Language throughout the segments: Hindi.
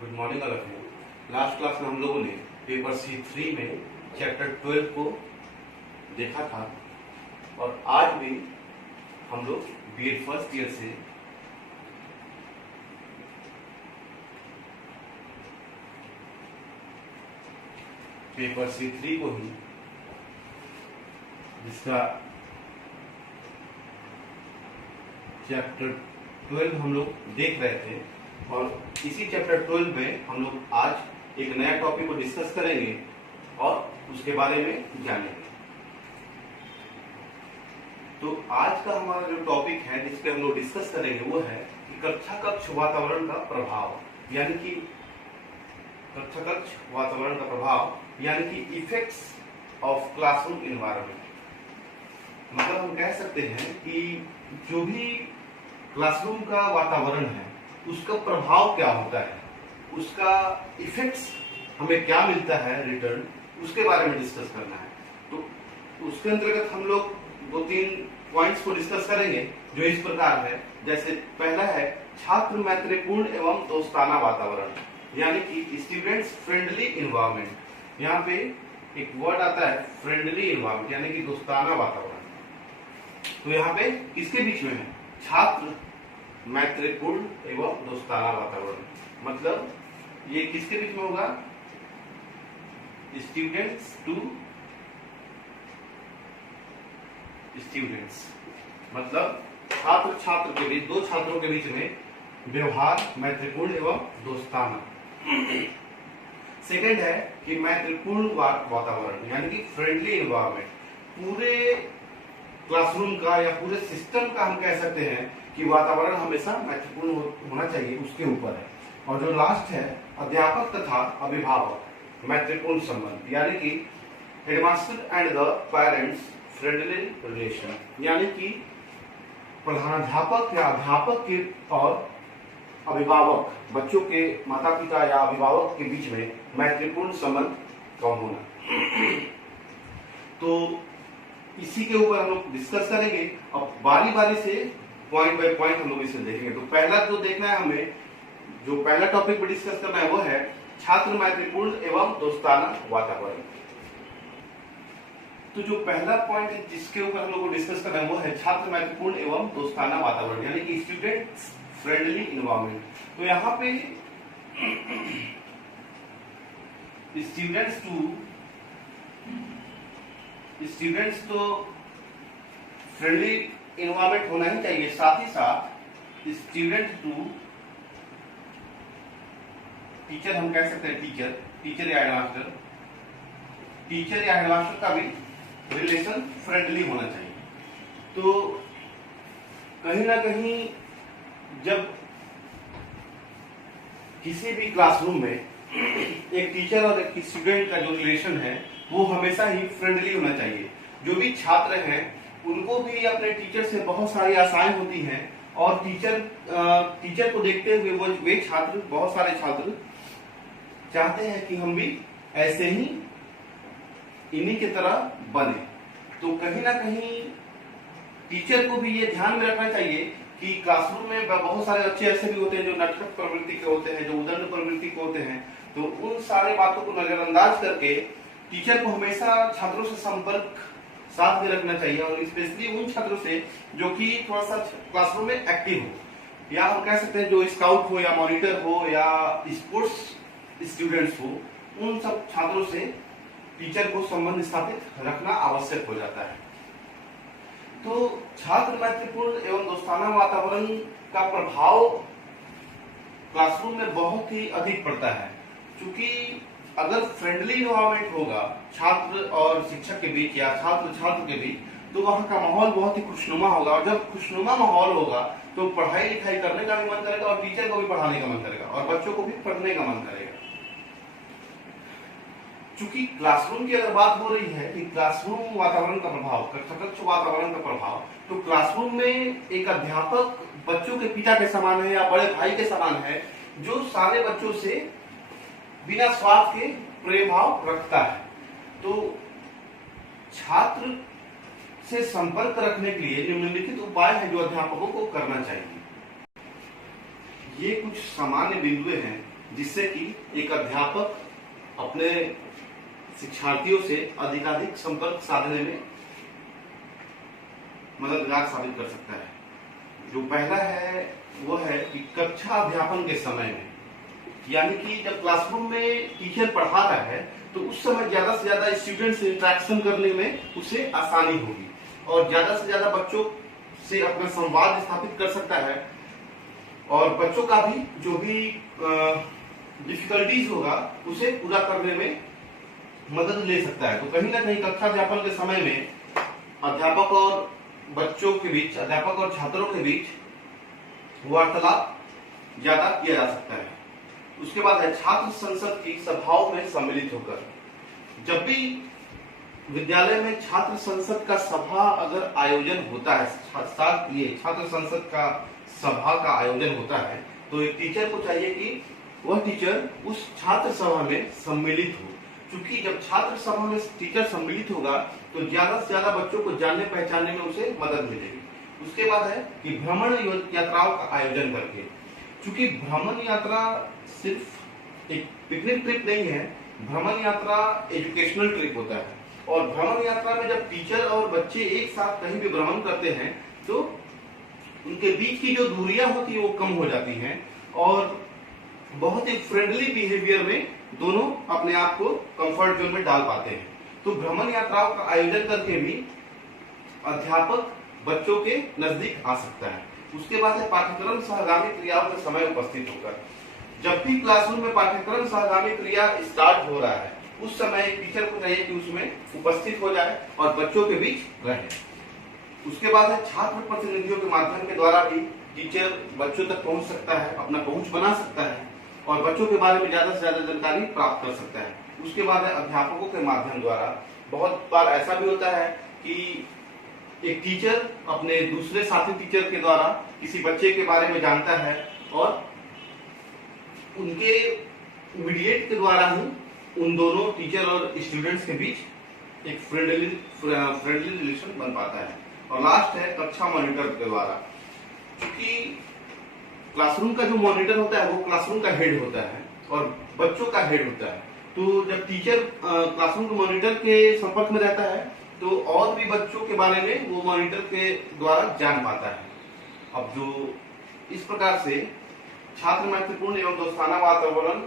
Good morning all of you. Last class में हम लोगों ने पेपर C3 में चैप्टर 12 को देखा था और आज भी हम लोग बीएड फर्स्ट ईयर से पेपर C3 को ही जिसका चैप्टर 12 हम लोग देख रहे थे और इसी चैप्टर 12 में हम लोग आज एक नया टॉपिक को डिस्कस करेंगे और उसके बारे में जानेंगे। तो आज का हमारा जो टॉपिक है जिसके हम लोग डिस्कस करेंगे वो है कि कक्षा कक्ष वातावरण का प्रभाव, यानी कि कक्षा कक्ष वातावरण का प्रभाव यानी कि इफेक्ट्स ऑफ क्लासरूम एनवायरनमेंट। मतलब हम कह सकते हैं कि जो भी क्लासरूम का वातावरण है उसका प्रभाव क्या होता है, उसका इफेक्ट्स हमें क्या मिलता है रिटर्न, उसके बारे में डिस्कस करना है। तो उसके अंतर्गत हम लोग 2-3 पॉइंट्स को डिस्कस करेंगे जो इस प्रकार है। जैसे पहला है छात्र मैत्रीपूर्ण एवं दोस्ताना वातावरण, यानी कि स्टूडेंट्स फ्रेंडली इन्वायरमेंट। यहाँ पे एक वर्ड आता है फ्रेंडली इन्वायरमेंट यानी कि दोस्ताना वातावरण। तो यहाँ पे किसके बीच में है? छात्र मैत्रीपूर्ण एवं दोस्ताना वातावरण। मतलब ये किसके बीच में होगा? स्टूडेंट्स टू स्टूडेंट्स, मतलब छात्र छात्र के बीच, दो छात्रों के बीच में व्यवहार मैत्रीपूर्ण एवं दोस्ताना। सेकंड है कि मैत्रीपूर्ण वातावरण यानी कि फ्रेंडली एनवायरनमेंट। पूरे क्लासरूम का या पूरे सिस्टम का हम कह सकते हैं कि वातावरण हमेशा मैत्रीपूर्ण होना चाहिए, उसके ऊपर है। और जो लास्ट है अध्यापक तथा अभिभावक मैत्रीपूर्ण संबंध, यानी कि headmaster and the parents friendly relation, यानी कि प्रधानाध्यापक या अध्यापक के और अभिभावक, बच्चों के माता पिता या अभिभावक के बीच में मैत्रीपूर्ण संबंध का होना। तो इसी के ऊपर हम लोग डिस्कस करेंगे। अब बारी बारी से पॉइंट बाय पॉइंट हम लोग इसे देखेंगे। तो पहला जो देखना है हमें, जो पहला टॉपिक पर डिस्कस करना है वो है छात्र मैत्रीपूर्ण एवं दोस्ताना वातावरण। तो जो पहला पॉइंट है जिसके ऊपर हम लोग को डिस्कस करना है वो है छात्र मैत्रीपूर्ण एवं दोस्ताना वातावरण यानी कि स्टूडेंट्स फ्रेंडली इन्वायरमेंट। तो यहाँ पे स्टूडेंट्स तो फ्रेंडली इन्वायरमेंट होना ही चाहिए, साथ ही साथ स्टूडेंट टू टीचर, हम कह सकते हैं टीचर या हेडमास्टर का भी रिलेशन फ्रेंडली होना चाहिए। तो कहीं ना कहीं जब किसी भी क्लासरूम में एक टीचर और एक स्टूडेंट का जो रिलेशन है वो हमेशा ही फ्रेंडली होना चाहिए। जो भी छात्र हैं उनको भी अपने टीचर से बहुत सारी आशाएं होती हैं और टीचर को देखते हुए वे छात्र, बहुत सारे छात्र चाहते हैं कि हम भी ऐसे ही इन्हीं की तरह बने। तो कहीं ना कहीं टीचर को भी ये ध्यान में रखना चाहिए कि क्लासरूम में बहुत सारे बच्चे ऐसे भी होते हैं जो नटखट प्रवृत्ति के होते हैं, जो उदंड प्रवृत्ति के होते हैं। तो उन सारे बातों को नजरअंदाज करके टीचर को हमेशा छात्रों से संपर्क साथ में रखना चाहिए और स्पेशली उन छात्रों से जो कि थोड़ा सा क्लासरूम में एक्टिव हो, या हम कह सकते हैं जो स्काउट हो या मॉनिटर हो या स्पोर्ट्स स्टूडेंट्स हो, उन सब छात्रों से टीचर को संबंध स्थापित रखना आवश्यक हो जाता है। तो छात्र मैत्रीपूर्ण एवं दोस्ताना वातावरण का प्रभाव क्लासरूम में बहुत ही अधिक पड़ता है, क्योंकि अगर फ्रेंडली इन्वायरमेंट होगा छात्र और शिक्षक के बीच या छात्र छात्र के बीच, तो वहाँ का माहौल बहुत ही खुशनुमा होगा। और जब खुशनुमा माहौल होगा तो पढ़ाई लिखाई करने का भी मन करेगा और टीचर को भी पढ़ाने का मन करेगा और बच्चों को भी पढ़ने का मन करेगा। चूंकि क्लासरूम की अगर बात हो रही है कि क्लासरूम वातावरण का प्रभाव, कक्ष वातावरण का प्रभाव, तो क्लासरूम में एक अध्यापक बच्चों के पिता के समान है या बड़े भाई के समान है, जो सारे बच्चों से बिना स्वार्थ के प्रेम भाव रखता है। तो छात्र से संपर्क रखने के लिए निम्नलिखित उपाय है जो अध्यापकों को करना चाहिए। ये कुछ सामान्य बिंदुएं हैं जिससे कि एक अध्यापक अपने शिक्षार्थियों से अधिकाधिक संपर्क साधने में मददगार साबित कर सकता है। जो पहला है वो है कि कक्षा अध्यापन के समय में, यानी कि जब क्लासरूम में टीचर पढ़ा रहा है तो उस समय ज्यादा से ज्यादा स्टूडेंट से इंटरेक्शन करने में उसे आसानी होगी और ज्यादा से ज्यादा बच्चों से अपना संवाद स्थापित कर सकता है और बच्चों का भी जो भी डिफिकल्टीज होगा उसे पूरा करने में मदद ले सकता है। तो कहीं ना कहीं कक्षा अध्यापन के समय में अध्यापक और बच्चों के बीच, अध्यापक और छात्रों के बीच वार्तालाप ज्यादा किया जा सकता है। उसके बाद है छात्र संसद की सभाओं में सम्मिलित होकर। जब भी विद्यालय में छात्र संसद का सभा अगर आयोजन होता है, ये छात्र संसद का सभा का आयोजन होता है, तो एक टीचर को चाहिए कि वह टीचर उस छात्र सभा में सम्मिलित हो, क्योंकि जब छात्र सभा में टीचर सम्मिलित होगा तो ज्यादा से ज्यादा बच्चों को जानने पहचानने में उसे मदद मिलेगी। उसके बाद है कि भ्रमण यात्राओं का आयोजन करके, क्योंकि भ्रमण यात्रा सिर्फ एक पिकनिक ट्रिप नहीं है, भ्रमण यात्रा एजुकेशनल ट्रिप होता है और भ्रमण यात्रा में जब टीचर और बच्चे एक साथ कहीं भी भ्रमण करते हैं तो उनके बीच की जो दूरियां होती है वो कम हो जाती हैं और बहुत ही फ्रेंडली बिहेवियर में दोनों अपने आप को कंफर्ट जोन में डाल पाते हैं। तो भ्रमण यात्राओं का आयोजन करके भी अध्यापक बच्चों के नजदीक आ सकता है। उसके बाद है पाठ्यक्रम सहगामी क्रियाओं के समय उपस्थित होकर। जब भी क्लासरूम में पाठ्यक्रम सहगामी क्रिया स्टार्ट हो रहा है उस समय एक टीचर को चाहिए कि उसमें उपस्थित हो जाए और बच्चों के बीच रहे। उसके बाद है छात्र प्रतिनिधियों के माध्यम के द्वारा भी टीचर बच्चों तक पहुंच सकता है, अपना पहुंच बना सकता है और बच्चों के बारे में ज्यादा से ज्यादा जानकारी प्राप्त कर सकता है। उसके बाद है अध्यापकों के माध्यम द्वारा। बहुत बार ऐसा भी होता है कि एक टीचर अपने दूसरे साथी टीचर के द्वारा किसी बच्चे के बारे में जानता है और उनके मीडिएट के द्वारा ही उन दोनों टीचर और स्टूडेंट्स के बीच एक फ्रेंडली रिलेशन बन पाता है। और लास्ट है कक्षा मॉनिटर के द्वारा, क्योंकि क्लासरूम का जो मॉनिटर होता है वो क्लासरूम का हेड होता है और बच्चों का हेड होता है। तो जब टीचर क्लासरूम के मॉनिटर के संपर्क में रहता है तो और भी बच्चों के बारे में वो मॉनिटर के द्वारा जान पाता है। अब जो इस प्रकार से छात्र मैत्रीपूर्ण एवं दोस्ताना वातावरण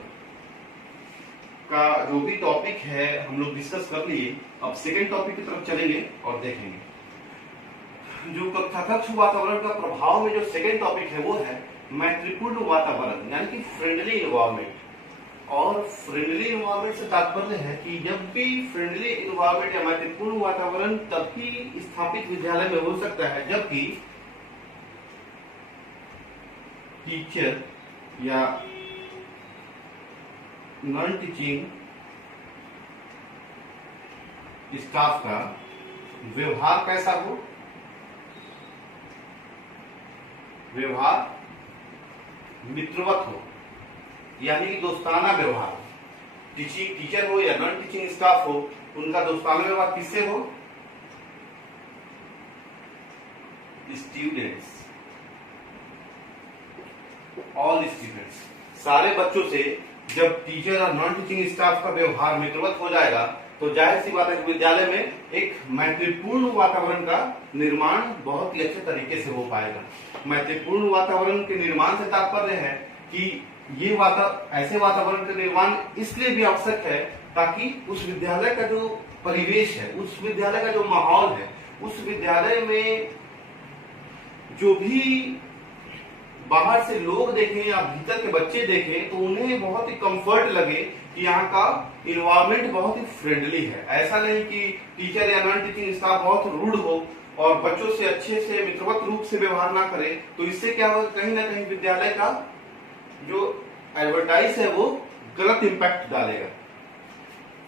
का जो भी टॉपिक है हम लोग डिस्कस कर लिए। अब सेकेंड टॉपिक की तरफ चलेंगे और देखेंगे जो कक्ष वातावरण का प्रभाव में जो सेकेंड टॉपिक है वो है मैत्रीपूर्ण वातावरण, यानी कि फ्रेंडली इन्वायरमेंट। और फ्रेंडली इन्वायरमेंट से तात्पर्य है कि जब भी फ्रेंडली इन्वायरमेंट या मैत्रीपूर्ण वातावरण तभी स्थापित विद्यालय में हो सकता है जबकि टीचर या नॉन टीचिंग स्टाफ का व्यवहार कैसा हो, व्यवहार मित्रवत हो, यानी कि दोस्ताना व्यवहार हो। टीचर हो या नॉन टीचिंग स्टाफ हो, उनका दोस्ताना व्यवहार किससे हो, स्टूडेंट्स, ऑल स्टूडेंट्स, सारे बच्चों से। जब टीचर और नॉन टीचिंग स्टाफ का व्यवहार मित्रवत हो जाएगा तो जाहिर सी बात है कि विद्यालय में एक मैत्रीपूर्ण वातावरण का निर्माण बहुत ही अच्छे तरीके से हो पाएगा। मैत्रीपूर्ण वातावरण के निर्माण से तात्पर्य है कि ये ऐसे वातावरण का निर्माण इसलिए भी आवश्यक है ताकि उस विद्यालय का जो परिवेश है, उस विद्यालय का जो माहौल है, उस विद्यालय में जो भी बाहर से लोग देखें या भीतर के बच्चे देखें तो उन्हें बहुत ही कंफर्ट लगे कि यहाँ का इन्वायरमेंट बहुत ही फ्रेंडली है। ऐसा नहीं कि टीचर या नॉन टीचिंग स्टाफ बहुत रूड हो और बच्चों से अच्छे से मित्रवत रूप से व्यवहार ना करे, तो इससे क्या होगा, कहीं ना कहीं विद्यालय का जो एडवर्टाइज है वो गलत इंपैक्ट डालेगा।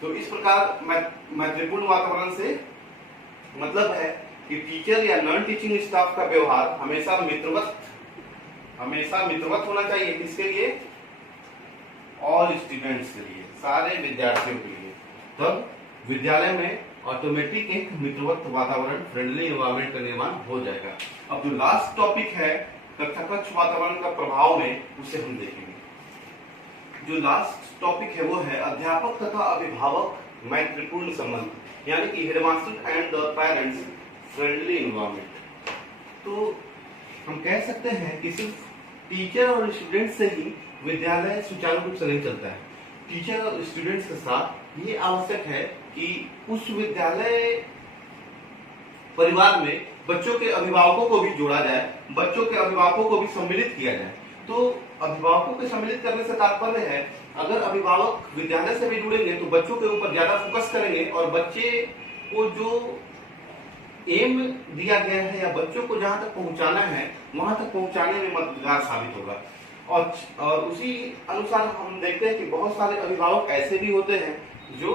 तो इस प्रकार मैत्रीपूर्ण वातावरण से मतलब है कि टीचर या नॉन टीचिंग स्टाफ का व्यवहार हमेशा मित्रवत होना चाहिए। किसके लिए, ऑल स्टूडेंट्स के लिए, सारे विद्यार्थियों के लिए। तब विद्यालय में ऑटोमेटिक एक मित्रवत वातावरण, फ्रेंडली एनवायरनमेंट का निर्माण हो जाएगा। अब जो लास्ट टॉपिक है कक्ष वातावरण का प्रभाव में, उसे हम देखेंगे। जो लास्ट टॉपिक है वो है अध्यापक तथा अभिभावक मैत्रीपूर्ण संबंध, यानी कि headmaster and the parents friendly environment. तो हम कह सकते हैं कि सिर्फ टीचर और स्टूडेंट से ही विद्यालय सुचारू रूप से नहीं चलता है। टीचर और स्टूडेंट्स के साथ ये आवश्यक है कि उस विद्यालय परिवार में बच्चों के अभिभावकों को भी जोड़ा जाए, बच्चों के अभिभावकों को भी सम्मिलित किया जाए। तो अभिभावकों को सम्मिलित करने से तात्पर्य है, अगर अभिभावक विद्यालय से भी जुड़ेंगे तो बच्चों के ऊपर ज्यादा फोकस करेंगे और बच्चे को जो एम दिया गया है या बच्चों को जहां तक पहुंचाना है वहां तक पहुंचाने में मददगार साबित होगा। और उसी अनुसार हम देखते हैं कि बहुत सारे अभिभावक ऐसे भी होते हैं जो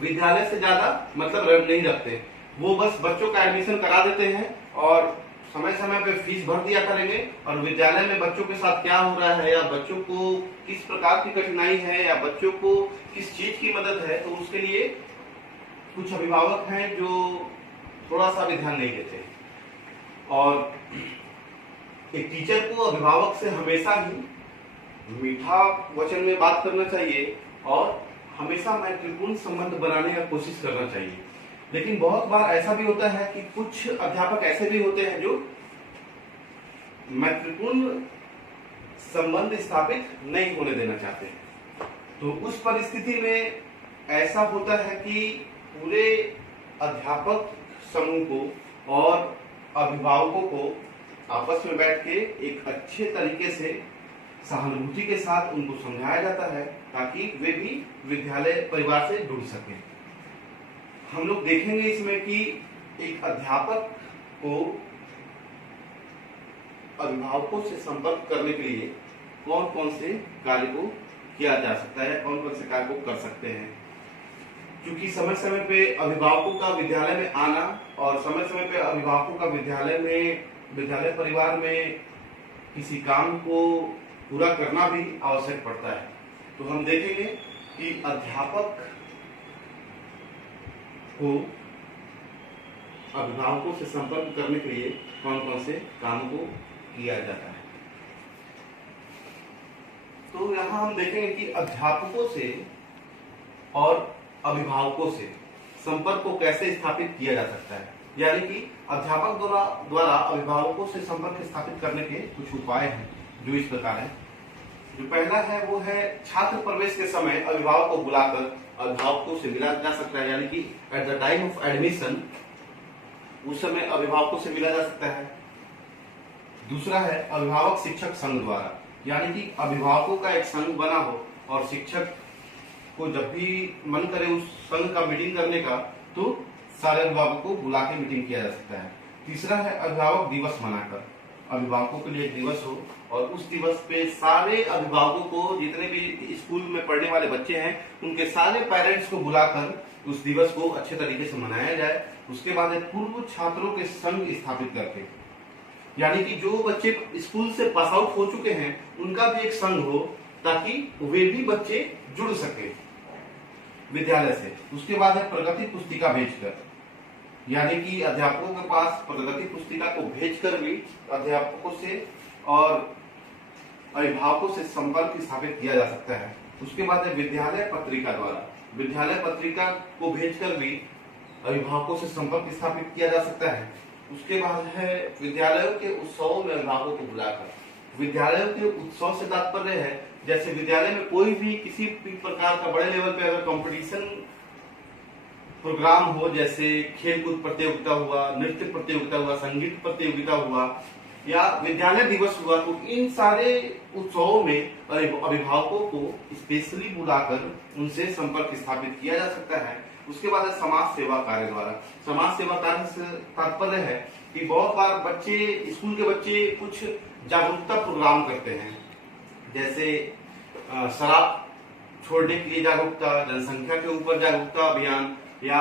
विद्यालय से ज्यादा मतलब नहीं रखते, वो बस बच्चों का एडमिशन करा देते हैं और समय समय पे फीस भर दिया करेंगे और विद्यालय में बच्चों के साथ क्या हो रहा है या बच्चों को किस प्रकार की कठिनाई है या बच्चों को किस चीज की मदद है, तो उसके लिए कुछ अभिभावक हैं जो थोड़ा सा भी ध्यान नहीं देते। और एक टीचर को अभिभावक से हमेशा ही मीठा वचन में बात करना चाहिए और हमेशा मैत्रीपूर्ण संबंध बनाने का कोशिश करना चाहिए। लेकिन बहुत बार ऐसा भी होता है कि कुछ अध्यापक ऐसे भी होते हैं जो मैत्रीपूर्ण संबंध स्थापित नहीं होने देना चाहते। तो उस परिस्थिति में ऐसा होता है कि पूरे अध्यापक समूह को और अभिभावकों को आपस में बैठ के एक अच्छे तरीके से सहानुभूति के साथ उनको समझाया जाता है ताकि वे भी विद्यालय परिवार से जुड़ सकें। हम लोग देखेंगे इसमें कि एक अध्यापक को अभिभावकों से संपर्क करने के लिए कौन कौन से कार्य को किया जा सकता है, कौन कौन से कार्य को कर सकते हैं। क्योंकि समय समय पे अभिभावकों का विद्यालय में आना और समय समय पे अभिभावकों का विद्यालय परिवार में किसी काम को पूरा करना भी आवश्यक पड़ता है। तो हम देखेंगे कि अध्यापक को अभिभावकों से संपर्क करने के लिए कौन कौन से काम को किया जाता है। तो यहाँ हम देखेंगे कि अध्यापकों से और अभिभावकों से संपर्क को कैसे स्थापित किया जा सकता है, यानी कि अध्यापक द्वारा अभिभावकों से संपर्क स्थापित करने के कुछ उपाय हैं जो इस प्रकार है। जो पहला है वो है छात्र प्रवेश के समय अभिभावक को बुलाकर अभिभावकों से मिला जा सकता है, यानी कि at the time of admission उस समय अभिभावकों से मिला जा सकता है। दूसरा है अभिभावक शिक्षक संघ द्वारा, यानी कि अभिभावकों का एक संघ बना हो और शिक्षक को जब भी मन करे उस संघ का मीटिंग करने का तो सारे अभिभावकों को बुला के मीटिंग किया जा सकता है। तीसरा है अभिभावक दिवस मनाकर, अभिभावकों के लिए एक दिवस हो और उस दिवस पे सारे अभिभावकों को, जितने भी स्कूल में पढ़ने वाले बच्चे हैं, उनके सारे पेरेंट्स को बुलाकर उस दिवस को अच्छे तरीके से मनाया जाए। उसके बाद एक पूर्व छात्रों के संघ स्थापित करके, यानी कि जो बच्चे स्कूल से पास आउट हो चुके हैं उनका भी एक संघ हो ताकि वे भी बच्चे जुड़ सके विद्यालय से। उसके बाद है प्रगति पुस्तिका भेजकर, यानी कि अध्यापकों के पास प्रगति पुस्तिका को भेजकर भी अध्यापकों से और अभिभावकों से संपर्क स्थापित किया जा सकता है। उसके बाद है विद्यालय पत्रिका द्वारा, विद्यालय पत्रिका को भेजकर भी अभिभावकों से संपर्क स्थापित किया जा सकता है। उसके बाद है विद्यालयों के उत्सवों में अभिभावकों को बुलाकर, विद्यालयों के उत्सव से तात्पर्य है जैसे विद्यालय में कोई भी किसी भी प्रकार का बड़े लेवल पे अगर कंपटीशन प्रोग्राम हो, जैसे खेलकूद प्रतियोगिता हुआ, नृत्य प्रतियोगिता हुआ, संगीत प्रतियोगिता हुआ या विद्यालय दिवस हुआ, तो इन सारे उत्सवों में अभिभावकों को स्पेशली बुलाकर उनसे संपर्क स्थापित किया जा सकता है। उसके बाद है समाज सेवा कार्य द्वारा, समाज सेवा कार्य से तात्पर्य है कि बहुत बार बच्चे, स्कूल के बच्चे कुछ जागरूकता प्रोग्राम करते हैं, जैसे शराब छोड़ने के लिए जागरूकता, जनसंख्या के ऊपर जागरूकता अभियान या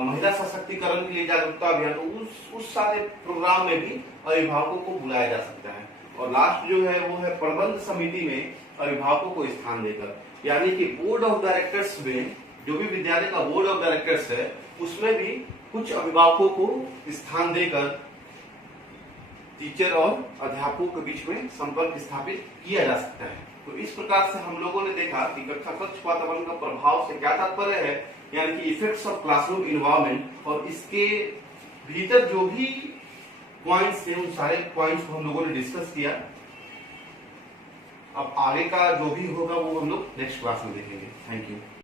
महिला सशक्तिकरण के लिए जागरूकता अभियान, तो उस सारे प्रोग्राम में भी अभिभावकों को बुलाया जा सकता है। और लास्ट जो है वो है प्रबंध समिति में अभिभावकों को स्थान देकर, यानी कि बोर्ड ऑफ डायरेक्टर्स में, जो भी विद्यालय का बोर्ड ऑफ डायरेक्टर्स है उसमें भी कुछ अभिभावकों को स्थान देकर टीचर और अध्यापकों के बीच में संपर्क स्थापित किया जा सकता है। तो इस प्रकार से हम लोगों ने देखा कि कक्षा कक्ष वातावरण का प्रभाव से क्या तात्पर्य है, यानी कि इफेक्ट्स ऑफ क्लासरूम इन्वायरमेंट, और इसके भीतर जो भी पॉइंट्स थे उन सारे पॉइंट्स को हम लोगों ने डिस्कस किया। अब आगे का जो भी होगा वो हम लोग नेक्स्ट क्लास में देखेंगे। Thank you.